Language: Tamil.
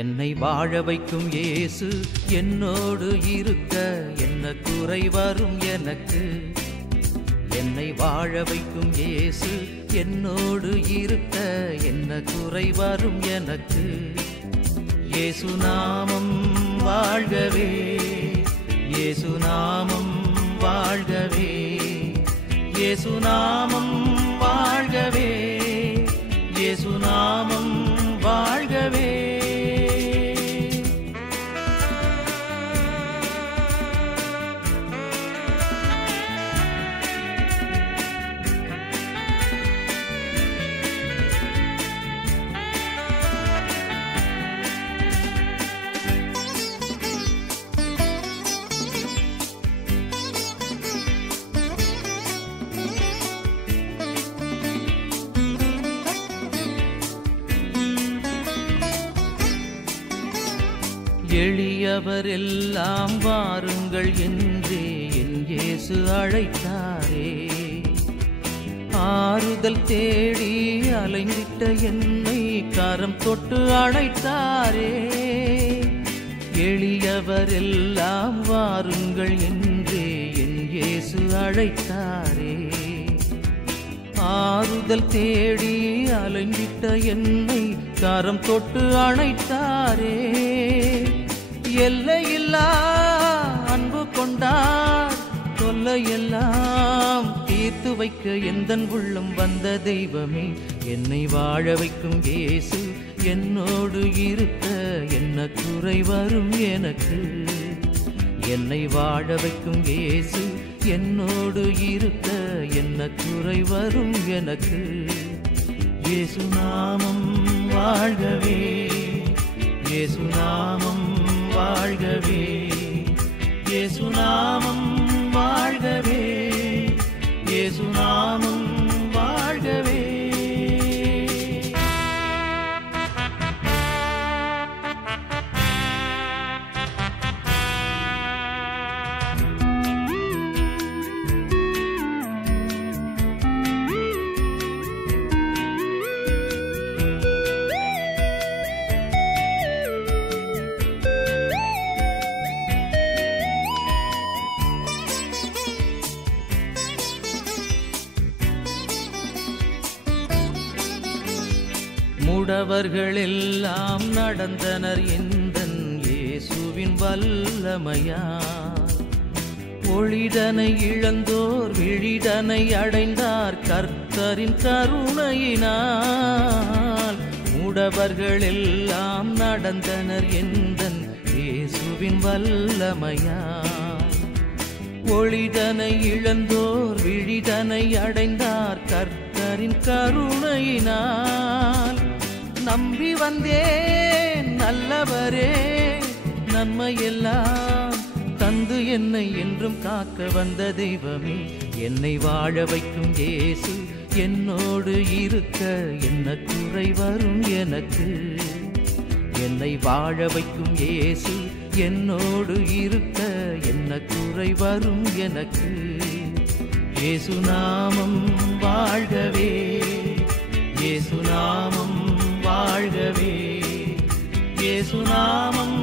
என்னை வாழ வைக்கும் இயேசு என்னோடு இருக்க என்ன குறை வரும் எனக்கு. என்னை வாழ வைக்கும் இயேசு என்னோடு இருக்க என்ன குறை வரும் எனக்கு. இயேசு நாமம் வாழ்கவே, இயேசு நாமம் வாழ்கவே, இயேசு நாமம் வாழ்கவே, இயேசு நாமம் வாழ்கவே. எளியவரெல்லாம் வாருங்கள் என்றே என் இயேசு அழைத்தாரே. ஆறுதல் தேடி அலைந்திட்ட என்னை கரம் தொட்டு அழைத்தாரே. எளியவரெல்லாம் வாருங்கள் என்றே என் இயேசு அழைத்தாரே. ஆறுதல் தேடி அலைந்திட்ட என்னை கரம் தொட்டு அழைத்தாரே. எல்லையில்லா அன்பு கொண்டார், தொல்லையெல்லாம் தீர்த்து வைக்க எந்தன் உள்ளம் வந்த தெய்வமே. என்னை வாழ வைக்கும் இயேசு என்னோடு இருக்க என்ன குறை வரும் எனக்கு. என்னை வாழ வைக்கும் இயேசு என்னோடு இருக்க என்ன குறை வரும் எனக்கு. இயேசு நாமம் வாழ்கவே, இயேசு நாமம் வாழ்கவே, இயேசு நாமம் வாழ்கவே, இயேசு நாமம் வாழ்கவே. முடவர்களெல்லாம் நடந்தனர் எந்தன் இயேசுவின் வல்லமையால். ஒளிதனை இழந்தோர் விழிதனை அடைந்தார் கர்த்தரின் கருணையினால். முடவர்களெல்லாம் நடந்தனர் எந்தன் இயேசுவின் வல்லமையால். ஒளிதனை இழந்தோர் விழிதனை அடைந்தார் கர்த்தரின் கருணையினால். நம்பி வந்தேன் நல்லவரே, நன்மையெல்லாம் தந்து என்னை என்றும் காக்க வந்த தெய்வமே. என்னை வாழ வைக்கும் இயேசு என்னோடு இருக்க என்ன குறை வரும் எனக்கு. என்னை வாழ வைக்கும் இயேசு என்னோடு இருக்க என்ன குறை வரும் எனக்கு. இயேசு நாமம் வாழ்கவே, இயேசு நாமம் வாழ்கவே, இயேசு நாமம்